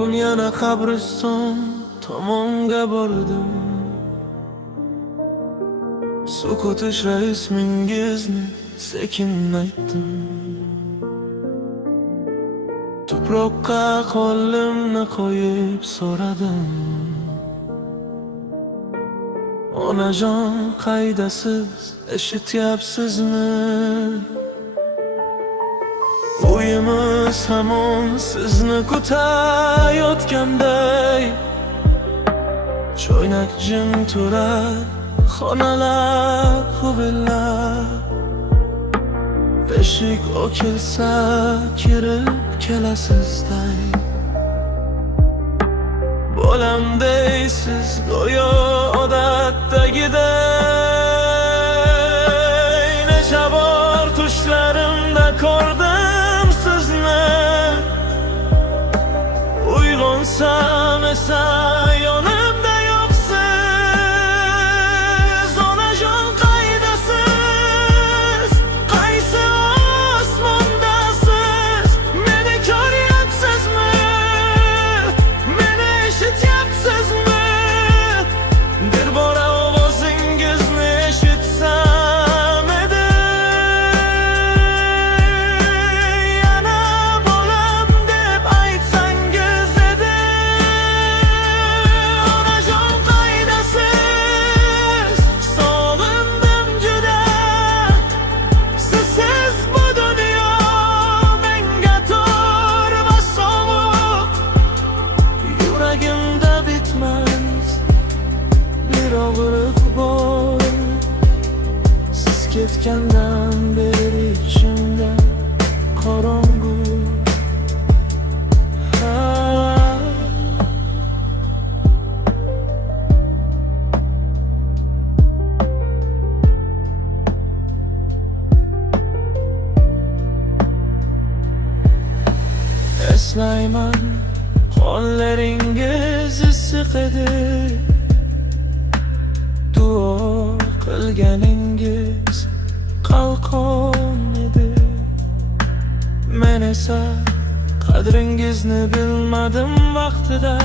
Bugun yana qabriston tomonga bordim. Sukut ichra ismingizni sekin aytdim. Tuproqqa qo'limni qo'yib so'radim. Onajon qaydasiz, eshityapsizmi? Uyimiz hamon sizni kutayotganday. Choynak jim turar, xonalar huvillar. Beshik ochilsa kirib kelasizday. Bolam deysiz go'yo odatdagiday. Necha bor tushlarimda ko'rdim sizni. Uyg'onsam esa yonimda yo'qsiz. Onajon qaydasiz? Qaysi osmondasiz? Meni ko'ryapsizmi? Meni eshityapsizmi? Bir bora ovozingizni eshitsam edi. Yana bolam deb aytsangiz edi. Onajon qaydasiz? Sog'indim juda. Sizsiz bu dunyo menga tor va sovuq. Yuragimda bitmas bir og'riq bor. Siz ketgandan beri ichimda qorong'u. Eslayman qo'llaringiz issiq edi. Duo qilganingiz qalqon edi. Men esa qadringizni bilmadim vaqtida.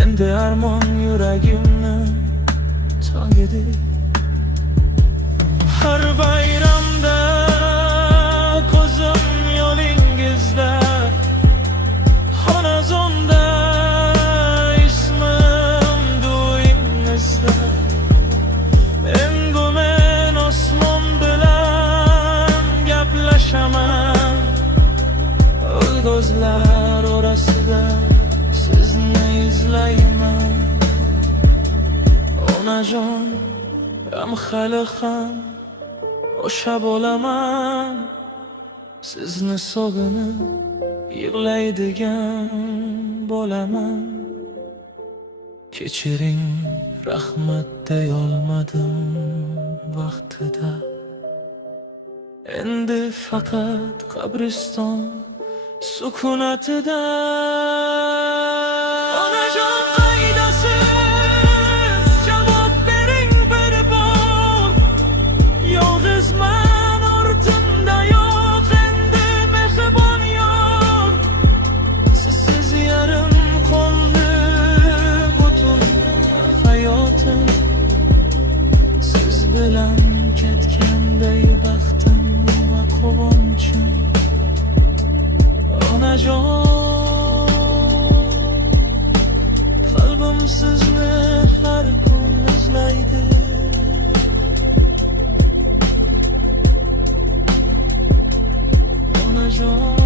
Endi armon yuragimni tog edi. Har bayramda ko'zim yo'lingizda. Xonazonda ismim duingizda. Endi men osmon bilan gaplashaman. Ilg'ozlar orasida sizni izlayman. Onajon, hali ham o'sha bo'laman. Sizni sog'inib yig'laydigan bo'laman. Kechiring, rahmat deyolmadim vaqtida. Endi faqat qabriston sukunatida. Onajon qaydasiz? Javob bering bir bor. Yolg'izman, ortimda yo'q endi mehribon yor. Sizsiz yarim qoldi butun hayotim. Siz bilan ketganday baxtim va quvonchim. Onajon, qalbim sizni har kun izlaydi. Onajon.